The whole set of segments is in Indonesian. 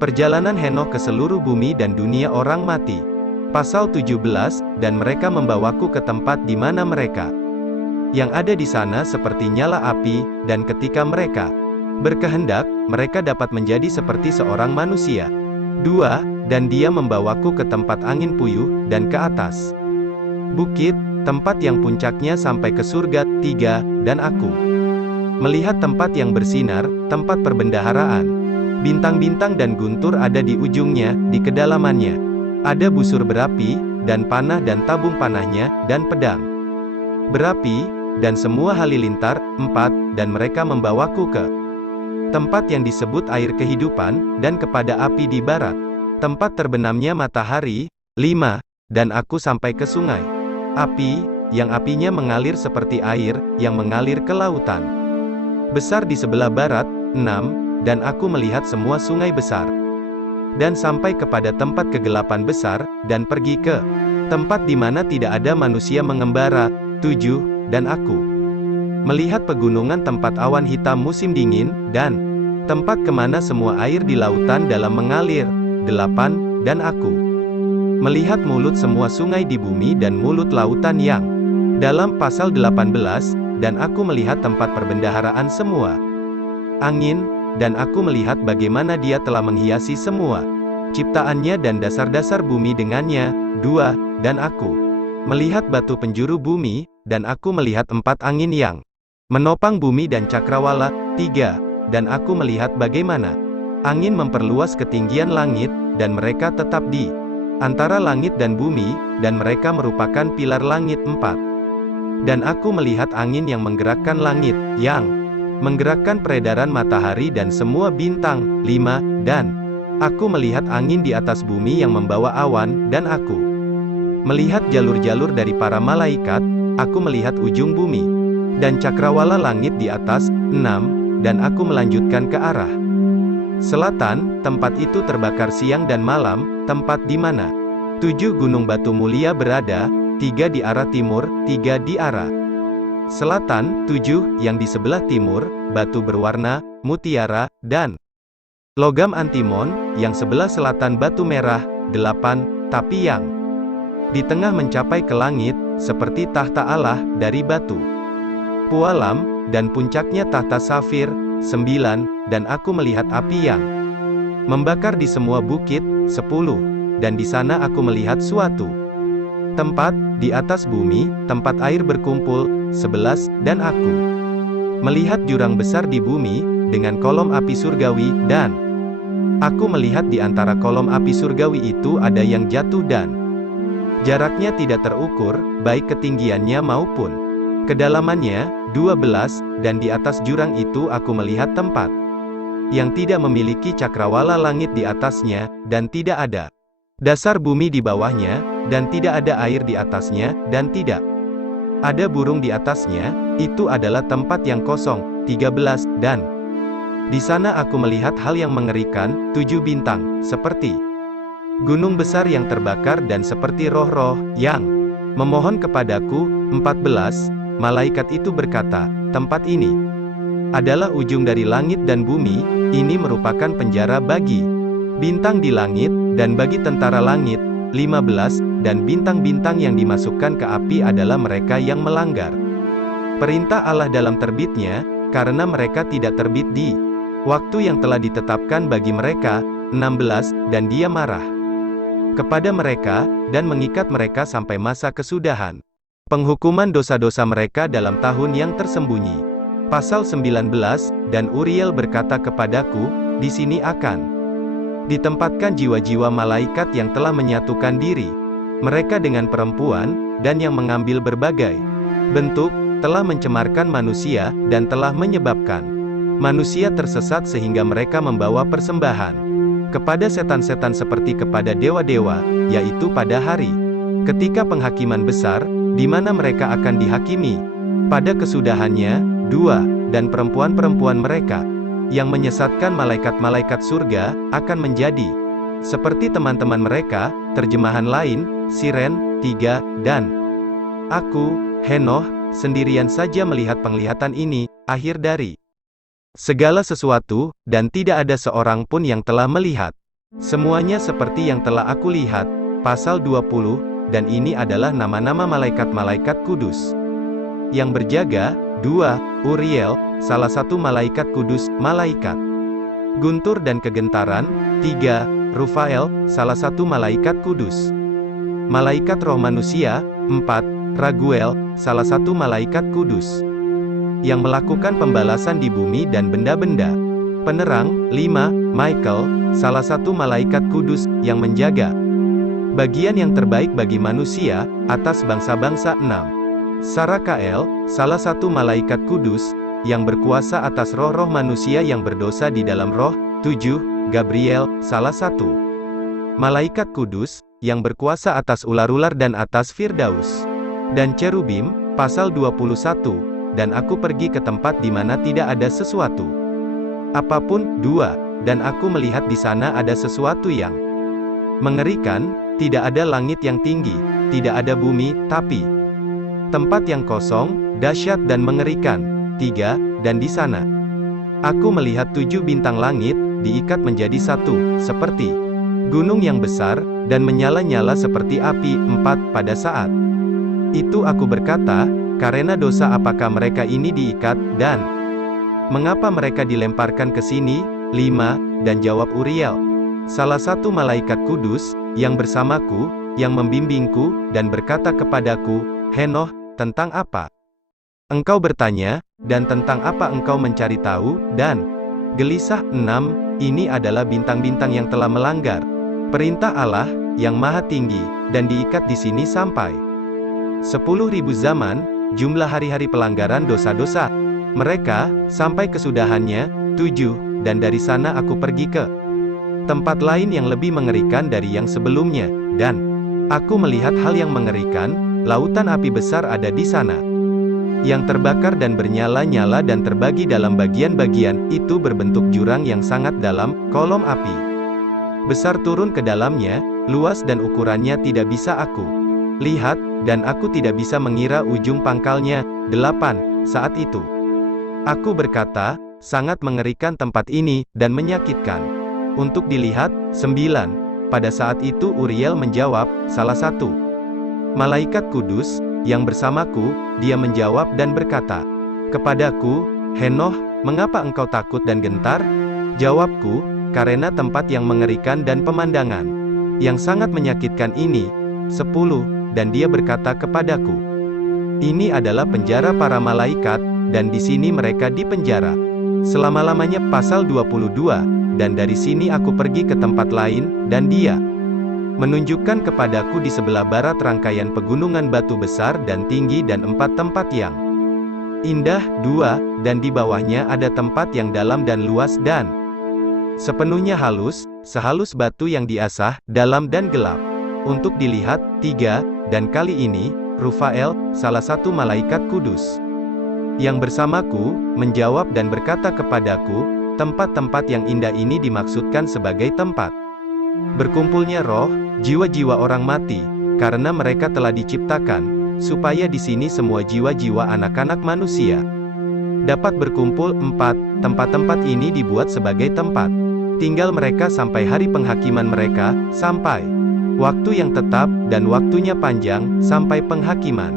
Perjalanan Henokh ke seluruh bumi dan dunia orang mati. Pasal 17, dan mereka membawaku ke tempat di mana mereka yang ada di sana seperti nyala api, dan ketika mereka berkehendak, mereka dapat menjadi seperti seorang manusia. 2. Dan dia membawaku ke tempat angin puyuh, dan ke atas bukit, tempat yang puncaknya sampai ke surga. 3. Dan aku melihat tempat yang bersinar, tempat perbendaharaan. Bintang-bintang dan guntur ada di ujungnya, di kedalamannya. Ada busur berapi, dan panah dan tabung panahnya, dan pedang berapi, dan semua halilintar. 4. Dan mereka membawaku ke tempat yang disebut air kehidupan, dan kepada api di barat, tempat terbenamnya matahari. 5. Dan aku sampai ke sungai api, yang apinya mengalir seperti air, yang mengalir ke lautan besar di sebelah barat. 6. Dan aku melihat semua sungai besar, dan sampai kepada tempat kegelapan besar, dan pergi ke tempat di mana tidak ada manusia mengembara. 7. Dan aku melihat pegunungan tempat awan hitam musim dingin, dan tempat kemana semua air di lautan dalam mengalir. 8. Dan aku melihat mulut semua sungai di bumi dan mulut lautan yang dalam. Pasal 18, dan aku melihat tempat perbendaharaan semua angin, dan aku melihat bagaimana dia telah menghiasi semua ciptaannya dan dasar-dasar bumi dengannya. 2. Dan aku melihat batu penjuru bumi, dan aku melihat 4 angin yang menopang bumi dan cakrawala. 3. Dan aku melihat bagaimana angin memperluas ketinggian langit, dan mereka tetap di antara langit dan bumi, dan mereka merupakan pilar langit. 4. Dan aku melihat angin yang menggerakkan langit, yang menggerakkan peredaran matahari dan semua bintang. 5. Dan aku melihat angin di atas bumi yang membawa awan, dan aku melihat jalur-jalur dari para malaikat. Aku melihat ujung bumi dan cakrawala langit di atas. 6. Dan aku melanjutkan ke arah selatan, tempat itu terbakar siang dan malam, tempat di mana 7 gunung batu mulia berada, 3 di arah timur, 3 di arah selatan. 7 yang di sebelah timur, batu berwarna mutiara dan logam antimon, yang sebelah selatan batu merah. 8 Tapi yang di tengah mencapai ke langit, seperti tahta Allah, dari batu pualam, dan puncaknya tahta safir. 9 Dan aku melihat api yang membakar di semua bukit. 10 Dan di sana aku melihat suatu tempat di atas bumi, tempat air berkumpul. 11 Dan aku melihat jurang besar di bumi, dengan kolom api surgawi, dan aku melihat di antara kolom api surgawi itu ada yang jatuh dan jaraknya tidak terukur, baik ketinggiannya maupun kedalamannya. 12 Dan di atas jurang itu aku melihat tempat yang tidak memiliki cakrawala langit di atasnya, dan tidak ada dasar bumi di bawahnya, dan tidak ada air di atasnya, dan tidak ada burung di atasnya. Itu adalah tempat yang kosong. 13 Dan di sana aku melihat hal yang mengerikan, 7 bintang, seperti gunung besar yang terbakar, dan seperti roh-roh yang memohon kepadaku. 14 Malaikat itu berkata, tempat ini adalah ujung dari langit dan bumi, ini merupakan penjara bagi bintang di langit, dan bagi tentara langit. 15 Dan bintang-bintang yang dimasukkan ke api adalah mereka yang melanggar perintah Allah dalam terbitnya, karena mereka tidak terbit di waktu yang telah ditetapkan bagi mereka. 16 Dan dia marah kepada mereka, dan mengikat mereka sampai masa kesudahan penghukuman dosa-dosa mereka dalam tahun yang tersembunyi. Pasal 19 Dan Uriel berkata kepadaku, di sini akan ditempatkan jiwa-jiwa malaikat yang telah menyatukan diri mereka dengan perempuan, dan yang mengambil berbagai bentuk, telah mencemarkan manusia, dan telah menyebabkan manusia tersesat sehingga mereka membawa persembahan kepada setan-setan seperti kepada dewa-dewa, yaitu pada hari ketika penghakiman besar, di mana mereka akan dihakimi pada kesudahannya. 2 Dan perempuan-perempuan mereka yang menyesatkan malaikat-malaikat surga, akan menjadi seperti teman-teman mereka. Terjemahan lain, Siren. 3 Dan aku, Henokh, sendirian saja melihat penglihatan ini, akhir dari segala sesuatu, dan tidak ada seorang pun yang telah melihat Semuanya seperti yang telah aku lihat. Pasal 20, dan ini adalah nama-nama malaikat-malaikat kudus yang berjaga. 2. Uriel, salah satu malaikat kudus, malaikat guntur dan kegentaran. 3. Rufael, salah satu malaikat kudus, malaikat roh manusia. 4. Raguel, salah satu malaikat kudus yang melakukan pembalasan di bumi dan benda-benda penerang. 5. Michael, salah satu malaikat kudus yang menjaga bagian yang terbaik bagi manusia atas bangsa-bangsa. 6. Sarakael, salah satu malaikat kudus yang berkuasa atas roh-roh manusia yang berdosa di dalam roh. 7. Gabriel, salah satu malaikat kudus yang berkuasa atas ular-ular dan atas Firdaus dan cherubim. Pasal 21, dan aku pergi ke tempat di mana tidak ada sesuatu apapun. 2. Dan aku melihat di sana ada sesuatu yang mengerikan, tidak ada langit yang tinggi, tidak ada bumi, tapi tempat yang kosong, dahsyat dan mengerikan. 3. Dan di sana aku melihat 7 bintang langit, diikat menjadi satu, seperti gunung yang besar, dan menyala-nyala seperti api. 4. Pada saat itu aku berkata, karena dosa apakah mereka ini diikat, dan mengapa mereka dilemparkan ke sini? 5. Dan jawab Uriel, salah satu malaikat kudus, yang bersamaku, yang membimbingku, dan berkata kepadaku, Henoh, tentang apa engkau bertanya, dan tentang apa engkau mencari tahu, dan gelisah? 6. Ini adalah bintang-bintang yang telah melanggar perintah Allah, yang maha tinggi, dan diikat di sini sampai 10.000 zaman, jumlah hari-hari pelanggaran dosa-dosa mereka, sampai kesudahannya. 7. Dan dari sana aku pergi ke tempat lain yang lebih mengerikan dari yang sebelumnya, dan aku melihat hal yang mengerikan. Lautan api besar ada di sana, yang terbakar dan bernyala-nyala dan terbagi dalam bagian-bagian, itu berbentuk jurang yang sangat dalam, kolom api besar turun ke dalamnya, luas dan ukurannya tidak bisa aku lihat, dan aku tidak bisa mengira ujung pangkalnya. 8. Saat itu aku berkata, sangat mengerikan tempat ini, dan menyakitkan untuk dilihat. 9. Pada saat itu Uriel menjawab, salah satu malaikat kudus yang bersamaku, dia menjawab dan berkata kepadaku, Henoh, mengapa engkau takut dan gentar? Jawabku, karena tempat yang mengerikan dan pemandangan yang sangat menyakitkan ini. 10. Dan dia berkata kepadaku, ini adalah penjara para malaikat, dan di sini mereka dipenjara selama-lamanya. Pasal 22. Dan dari sini aku pergi ke tempat lain, dan dia menunjukkan kepadaku di sebelah barat rangkaian pegunungan batu besar dan tinggi dan 4 tempat yang indah. 2. Dan di bawahnya ada tempat yang dalam dan luas dan sepenuhnya halus, sehalus batu yang diasah, dalam dan gelap untuk dilihat. 3. Dan kali ini, Rufael, salah satu malaikat kudus yang bersamaku, menjawab dan berkata kepadaku, tempat-tempat yang indah ini dimaksudkan sebagai tempat berkumpulnya roh, jiwa-jiwa orang mati, karena mereka telah diciptakan, supaya di sini semua jiwa-jiwa anak-anak manusia dapat berkumpul. 4. Tempat-tempat ini dibuat sebagai tempat tinggal mereka sampai hari penghakiman mereka, sampai waktu yang tetap, dan waktunya panjang, sampai penghakiman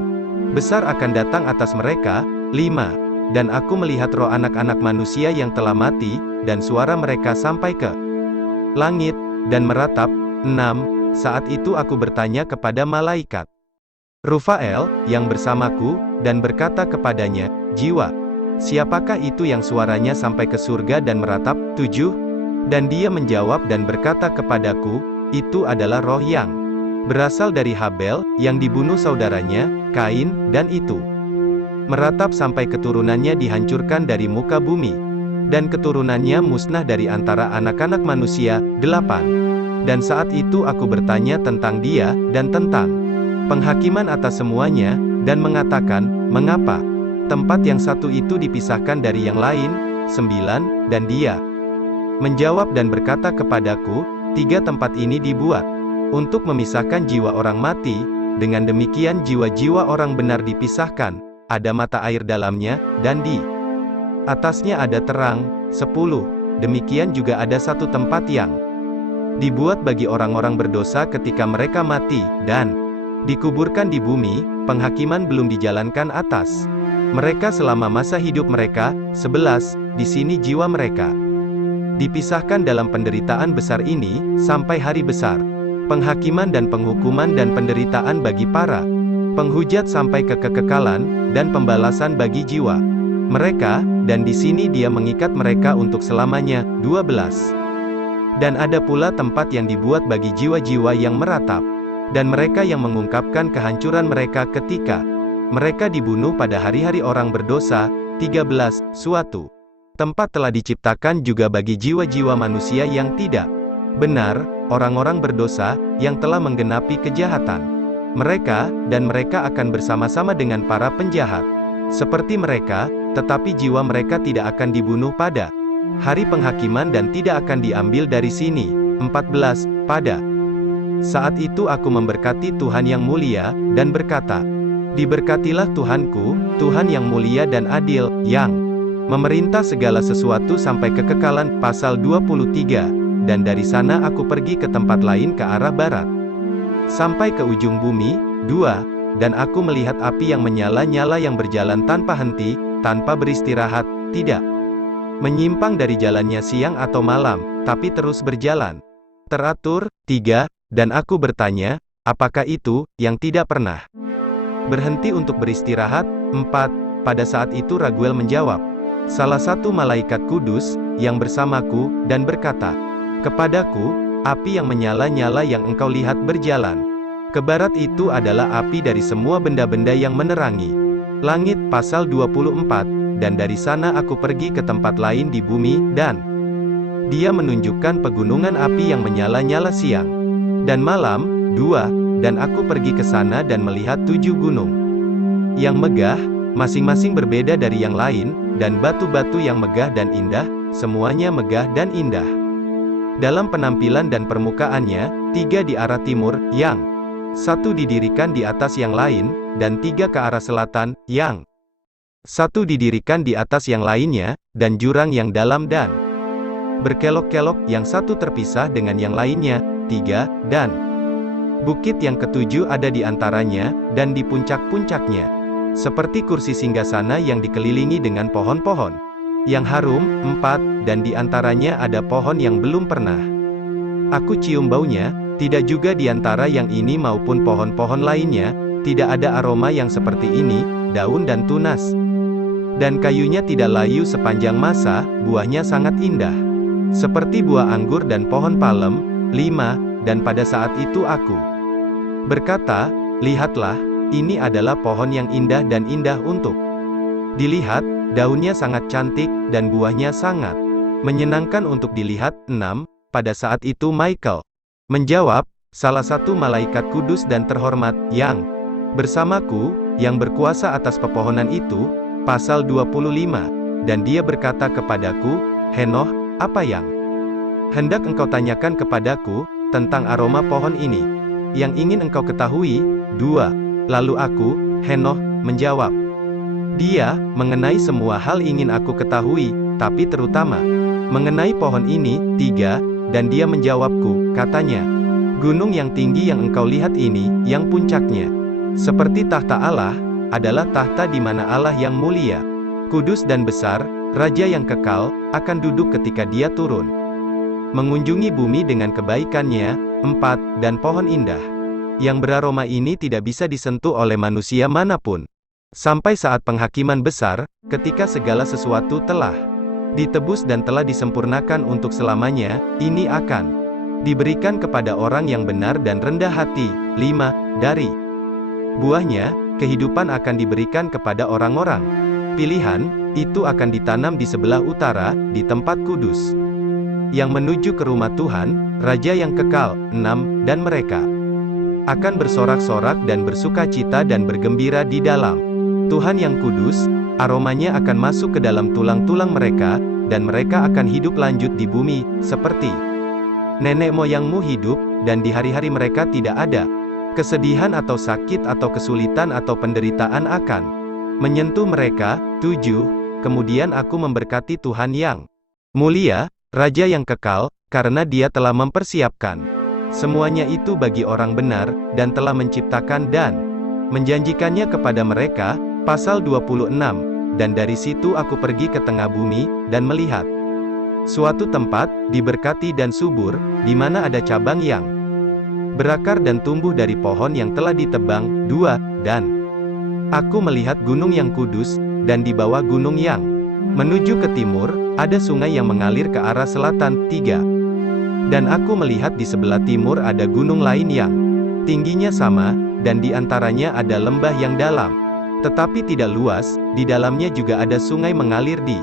besar akan datang atas mereka. 5. Dan aku melihat roh anak-anak manusia yang telah mati, dan suara mereka sampai ke langit, dan meratap. 6. Saat itu aku bertanya kepada malaikat Rufael, yang bersamaku, dan berkata kepadanya, jiwa, siapakah itu yang suaranya sampai ke surga dan meratap? 7. Dan dia menjawab dan berkata kepadaku, itu adalah roh yang berasal dari Habel, yang dibunuh saudaranya, Kain, dan itu meratap sampai keturunannya dihancurkan dari muka bumi, dan keturunannya musnah dari antara anak-anak manusia. 8. Dan saat itu aku bertanya tentang dia, dan tentang penghakiman atas semuanya, dan mengatakan, mengapa tempat yang satu itu dipisahkan dari yang lain? 9. Dan dia menjawab dan berkata kepadaku, 3 tempat ini dibuat untuk memisahkan jiwa orang mati, dengan demikian jiwa-jiwa orang benar dipisahkan, ada mata air dalamnya, dan di atasnya ada terang. 10. Demikian juga ada satu tempat yang dibuat bagi orang-orang berdosa ketika mereka mati, dan dikuburkan di bumi. Penghakiman belum dijalankan atas mereka selama masa hidup mereka. 11. Di sini jiwa mereka dipisahkan dalam penderitaan besar ini, sampai hari besar penghakiman dan penghukuman dan penderitaan bagi para penghujat sampai ke kekekalan, dan pembalasan bagi jiwa mereka, dan di sini dia mengikat mereka untuk selamanya. 12. Dan ada pula tempat yang dibuat bagi jiwa-jiwa yang meratap, dan mereka yang mengungkapkan kehancuran mereka ketika mereka dibunuh pada hari-hari orang berdosa. 13. Suatu tempat telah diciptakan juga bagi jiwa-jiwa manusia yang tidak benar, orang-orang berdosa, yang telah menggenapi kejahatan mereka, dan mereka akan bersama-sama dengan para penjahat seperti mereka, tetapi jiwa mereka tidak akan dibunuh pada hari penghakiman dan tidak akan diambil dari sini. 14. Pada saat itu aku memberkati Tuhan yang mulia, dan berkata, diberkatilah Tuhanku, Tuhan yang mulia dan adil, yang memerintah segala sesuatu sampai kekekalan. Pasal 23. Dan dari sana aku pergi ke tempat lain ke arah barat, sampai ke ujung bumi. 2. Dan aku melihat api yang menyala-nyala yang berjalan tanpa henti, tanpa beristirahat, tidak menyimpang dari jalannya siang atau malam, tapi terus berjalan teratur. 3. Dan aku bertanya, apakah itu, yang tidak pernah berhenti untuk beristirahat? 4. Pada saat itu Raguel menjawab, salah satu malaikat kudus, yang bersamaku, dan berkata kepadaku, api yang menyala-nyala yang engkau lihat berjalan ke barat itu adalah api dari semua benda-benda yang menerangi langit. Pasal 24. Dan dari sana aku pergi ke tempat lain di bumi, dan dia menunjukkan pegunungan api yang menyala-nyala siang dan malam. 2. Dan aku pergi ke sana dan melihat 7 gunung yang megah, masing-masing berbeda dari yang lain, dan batu-batu yang megah dan indah, semuanya megah dan indah dalam penampilan dan permukaannya. 3 di arah timur, yang satu didirikan di atas yang lain, dan 3 ke arah selatan, yang satu didirikan di atas yang lainnya, dan jurang yang dalam dan berkelok-kelok, yang satu terpisah dengan yang lainnya. 3. Dan bukit yang ketujuh ada di antaranya, dan di puncak-puncaknya seperti kursi singgasana yang dikelilingi dengan pohon-pohon yang harum. 4. Dan di antaranya ada pohon yang belum pernah aku cium baunya, tidak juga di antara yang ini maupun pohon-pohon lainnya, tidak ada aroma yang seperti ini, daun dan tunas, dan kayunya tidak layu sepanjang masa, buahnya sangat indah seperti buah anggur dan pohon palem. 5. Dan pada saat itu aku berkata, lihatlah, ini adalah pohon yang indah dan indah untuk dilihat, daunnya sangat cantik, dan buahnya sangat menyenangkan untuk dilihat. 6. Pada saat itu Michael menjawab, salah satu malaikat kudus dan terhormat, yang bersamaku, yang berkuasa atas pepohonan itu. Pasal 25. Dan dia berkata kepadaku, Henoh, apa yang hendak engkau tanyakan kepadaku tentang aroma pohon ini, yang ingin engkau ketahui? 2. Lalu aku, Henoh, menjawab, dia mengenai semua hal ingin aku ketahui, tapi terutama mengenai pohon ini. 3. Dan dia menjawabku, katanya, gunung yang tinggi yang engkau lihat ini, yang puncaknya seperti tahta Allah, adalah tahta di mana Allah yang mulia, kudus dan besar, Raja yang kekal, akan duduk ketika dia turun mengunjungi bumi dengan kebaikannya. 4. Dan pohon indah yang beraroma ini tidak bisa disentuh oleh manusia manapun sampai saat penghakiman besar, ketika segala sesuatu telah ditebus dan telah disempurnakan untuk selamanya. Ini akan diberikan kepada orang yang benar dan rendah hati. 5. Dari buahnya, kehidupan akan diberikan kepada orang-orang pilihan, itu akan ditanam di sebelah utara, di tempat kudus yang menuju ke rumah Tuhan, Raja yang kekal. 6. Dan mereka akan bersorak-sorak dan bersuka cita dan bergembira di dalam Tuhan yang kudus, aromanya akan masuk ke dalam tulang-tulang mereka, dan mereka akan hidup lanjut di bumi, seperti nenek moyangmu hidup, dan di hari-hari mereka tidak ada kesedihan atau sakit atau kesulitan atau penderitaan akan menyentuh mereka. 7. Kemudian aku memberkati Tuhan yang mulia, Raja yang kekal, karena Dia telah mempersiapkan semuanya itu bagi orang benar, dan telah menciptakan dan menjanjikannya kepada mereka. Pasal 26. Dan dari situ aku pergi ke tengah bumi, dan melihat suatu tempat, diberkati dan subur, di mana ada cabang yang berakar dan tumbuh dari pohon yang telah ditebang. 2. Dan aku melihat gunung yang kudus, dan di bawah gunung yang menuju ke timur, ada sungai yang mengalir ke arah selatan. 3. Dan aku melihat di sebelah timur ada gunung lain yang tingginya sama, dan di antaranya ada lembah yang dalam, tetapi tidak luas, di dalamnya juga ada sungai mengalir di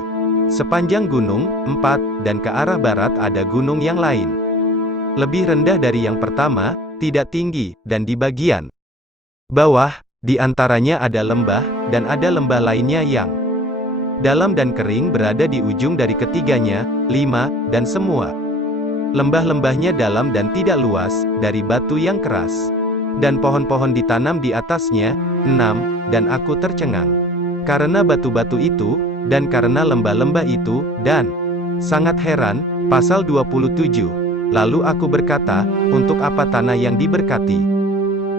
sepanjang gunung. 4. Dan ke arah barat ada gunung yang lain, lebih rendah dari yang pertama, tidak tinggi, dan di bagian bawah, di antaranya ada lembah, dan ada lembah lainnya yang dalam dan kering berada di ujung dari ketiganya. 5. Dan semua lembah-lembahnya dalam dan tidak luas, dari batu yang keras, dan pohon-pohon ditanam di atasnya. 6. Dan aku tercengang karena batu-batu itu, dan karena lembah-lembah itu, dan sangat heran. Pasal 27. Lalu aku berkata, untuk apa tanah yang diberkati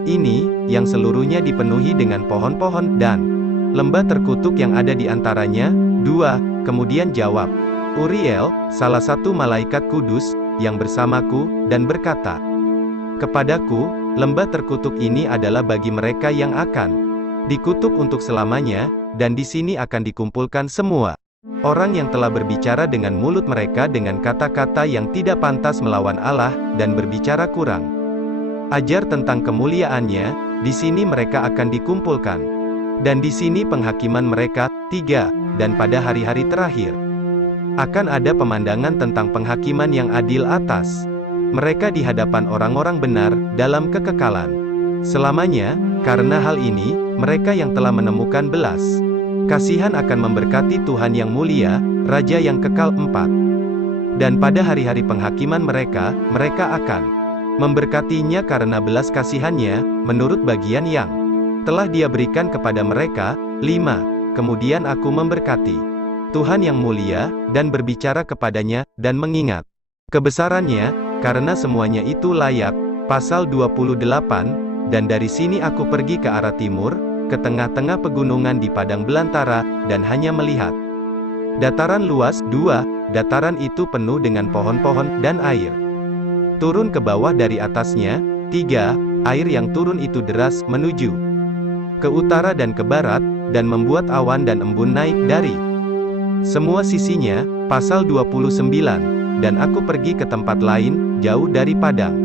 ini, yang seluruhnya dipenuhi dengan pohon-pohon, dan lembah terkutuk yang ada di antaranya? 2. Kemudian jawab Uriel, salah satu malaikat kudus, yang bersamaku, dan berkata kepadaku, lembah terkutuk ini adalah bagi mereka yang akan dikutuk untuk selamanya, dan di sini akan dikumpulkan semua orang yang telah berbicara dengan mulut mereka dengan kata-kata yang tidak pantas melawan Allah, dan berbicara kurang ajar tentang kemuliaannya. Di sini mereka akan dikumpulkan, dan di sini penghakiman mereka. 3. Dan pada hari-hari terakhir akan ada pemandangan tentang penghakiman yang adil atas mereka di hadapan orang-orang benar, dalam kekekalan selamanya. Karena hal ini, mereka yang telah menemukan belas kasihan akan memberkati Tuhan yang mulia, Raja yang kekal. 4. Dan pada hari-hari penghakiman mereka, mereka akan memberkatinya karena belas kasihannya, menurut bagian yang telah Dia berikan kepada mereka. 5. Kemudian aku memberkati Tuhan yang mulia, dan berbicara kepadanya, dan mengingat kebesarannya, karena semuanya itu layak. Pasal 28. Dan dari sini aku pergi ke arah timur, ke tengah-tengah pegunungan di padang belantara, dan hanya melihat dataran luas. 2. Dataran itu penuh dengan pohon-pohon, dan air turun ke bawah dari atasnya. 3. Air yang turun itu deras, menuju ke utara dan ke barat, dan membuat awan dan embun naik dari semua sisinya. Pasal 29. Dan aku pergi ke tempat lain, jauh dari padang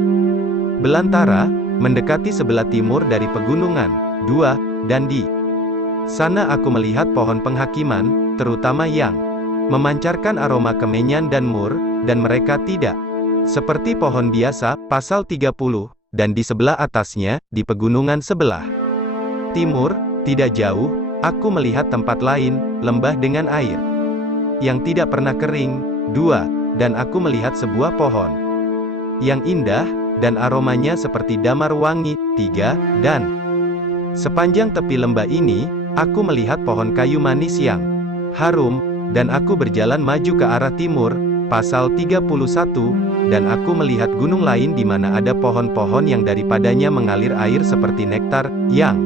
belantara, mendekati sebelah timur dari pegunungan. 2. Dan di sana aku melihat pohon penghakiman, terutama yang memancarkan aroma kemenyan dan mur, dan mereka tidak seperti pohon biasa. Pasal 30. Dan di sebelah atasnya, di pegunungan sebelah timur, tidak jauh, aku melihat tempat lain, lembah dengan air yang tidak pernah kering. 2. Dan aku melihat sebuah pohon yang indah, dan aromanya seperti damar wangi. 3. Dan sepanjang tepi lembah ini, aku melihat pohon kayu manis yang harum, dan aku berjalan maju ke arah timur. Pasal 31. Dan aku melihat gunung lain di mana ada pohon-pohon yang daripadanya mengalir air seperti nektar, yang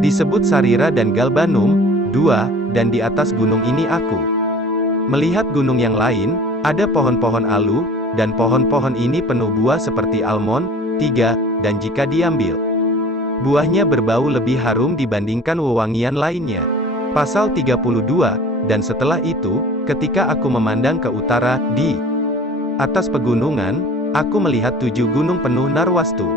disebut sarira dan galbanum. 2. Dan di atas gunung ini aku melihat gunung yang lain, ada pohon-pohon alu, dan pohon-pohon ini penuh buah seperti almond. 3. Dan jika diambil, buahnya berbau lebih harum dibandingkan wewangian lainnya. Pasal 32. Dan setelah itu, ketika aku memandang ke utara, di atas pegunungan, aku melihat 7 gunung penuh narwastu,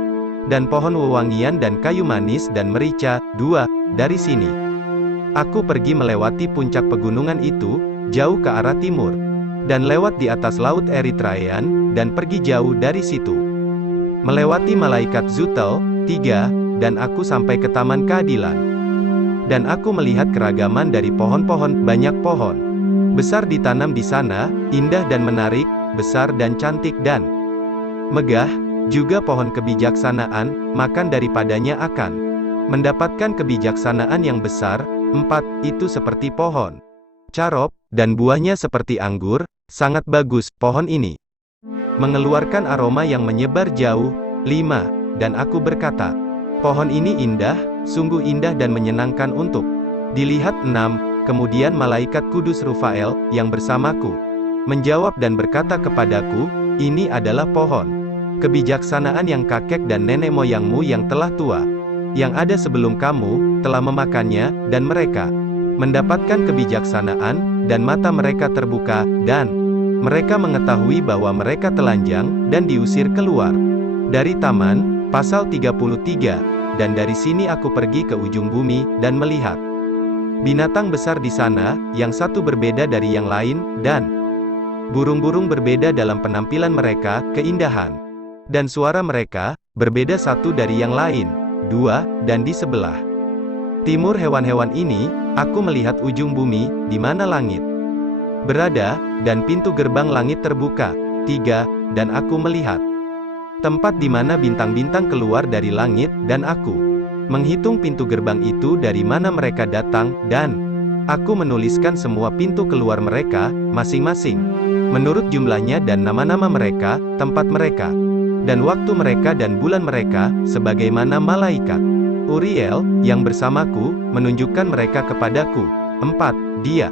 dan pohon wewangian dan kayu manis dan merica. 2. Dari sini, aku pergi melewati puncak pegunungan itu, jauh ke arah timur, dan lewat di atas laut Eritrean, dan pergi jauh dari situ, melewati malaikat Zutel. 3. Dan aku sampai ke Taman Keadilan, dan aku melihat keragaman dari pohon-pohon, banyak pohon besar ditanam di sana, indah dan menarik, besar dan cantik dan megah, juga pohon kebijaksanaan, makan daripadanya akan mendapatkan kebijaksanaan yang besar. 4. Itu seperti pohon carop, dan buahnya seperti anggur, sangat bagus pohon ini. mengeluarkan aroma yang menyebar jauh. 5. Dan aku berkata, pohon ini indah, sungguh indah dan menyenangkan untuk dilihat. 6. Kemudian malaikat kudus Rufael, yang bersamaku, menjawab dan berkata kepadaku, ini adalah pohon kebijaksanaan yang kakek dan nenek moyangmu yang telah tua, yang ada sebelum kamu, telah memakannya, dan mereka mendapatkan kebijaksanaan, dan mata mereka terbuka, dan mereka mengetahui bahwa mereka telanjang, dan diusir keluar dari taman. Pasal 33. Dan dari sini aku pergi ke ujung bumi, dan melihat binatang besar di sana, yang satu berbeda dari yang lain, dan burung-burung berbeda dalam penampilan mereka, keindahan dan suara mereka, berbeda satu dari yang lain. 2. Dan di sebelah timur hewan-hewan ini, aku melihat ujung bumi, di mana langit berada, dan pintu gerbang langit terbuka. 3. Dan aku melihat tempat di mana bintang-bintang keluar dari langit, dan aku menghitung pintu gerbang itu dari mana mereka datang, dan aku menuliskan semua pintu keluar mereka, masing-masing, menurut jumlahnya dan nama-nama mereka, tempat mereka, dan waktu mereka dan bulan mereka, sebagaimana malaikat Uriel, yang bersamaku, menunjukkan mereka kepadaku. 4. Dia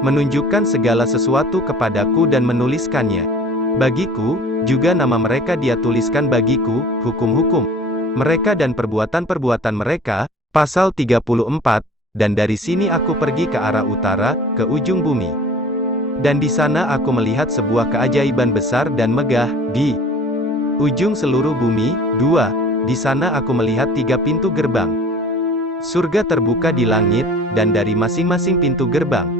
menunjukkan segala sesuatu kepadaku dan menuliskannya bagiku, juga nama mereka dia tuliskan bagiku, hukum-hukum mereka dan perbuatan-perbuatan mereka. Pasal 34. Dan dari sini aku pergi ke arah utara, ke ujung bumi. Dan di sana aku melihat sebuah keajaiban besar dan megah, di ujung seluruh bumi. 2. Di sana aku melihat 3 pintu gerbang surga terbuka di langit, dan dari masing-masing pintu gerbang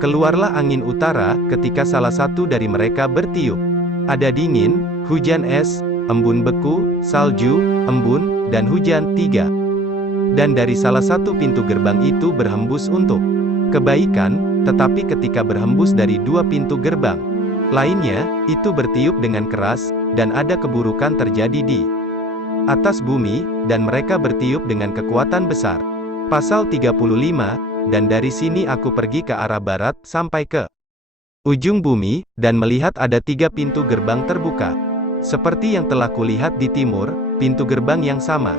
keluarlah angin utara. Ketika salah satu dari mereka bertiup, ada dingin, hujan es, embun beku, salju, embun, dan hujan. 3. Dan dari salah satu pintu gerbang itu berhembus untuk kebaikan, tetapi ketika berhembus dari 2 pintu gerbang lainnya, itu bertiup dengan keras, dan ada keburukan terjadi di atas bumi, dan mereka bertiup dengan kekuatan besar. Pasal 35. Dan dari sini aku pergi ke arah barat, sampai ke ujung bumi, dan melihat ada 3 pintu gerbang terbuka, seperti yang telah kulihat di timur, pintu gerbang yang sama,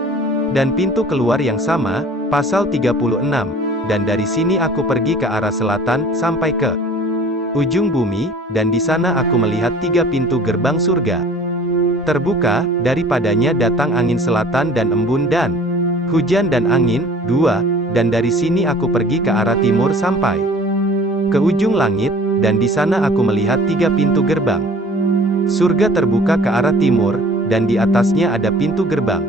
dan pintu keluar yang sama. Pasal 36. Dan dari sini aku pergi ke arah selatan, sampai ke ujung bumi, dan di sana aku melihat 3 pintu gerbang surga terbuka, daripadanya datang angin selatan dan embun dan hujan dan angin. 2. Dan dari sini aku pergi ke arah timur sampai ke ujung langit, dan di sana aku melihat 3 pintu gerbang surga terbuka ke arah timur, dan di atasnya ada pintu gerbang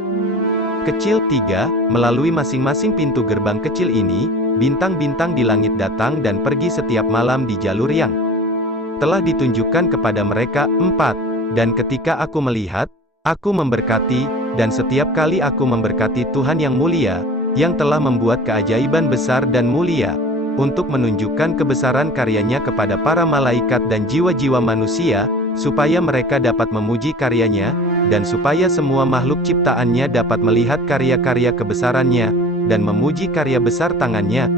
kecil 3. Melalui masing-masing pintu gerbang kecil ini, bintang-bintang di langit datang dan pergi setiap malam di jalur yang telah ditunjukkan kepada mereka. 4. Dan ketika aku melihat, aku memberkati, dan setiap kali aku memberkati Tuhan yang mulia, yang telah membuat keajaiban besar dan mulia, untuk menunjukkan kebesaran karyanya kepada para malaikat dan jiwa-jiwa manusia, supaya mereka dapat memuji karyanya, dan supaya semua makhluk ciptaannya dapat melihat karya-karya kebesarannya, dan memuji karya besar tangannya.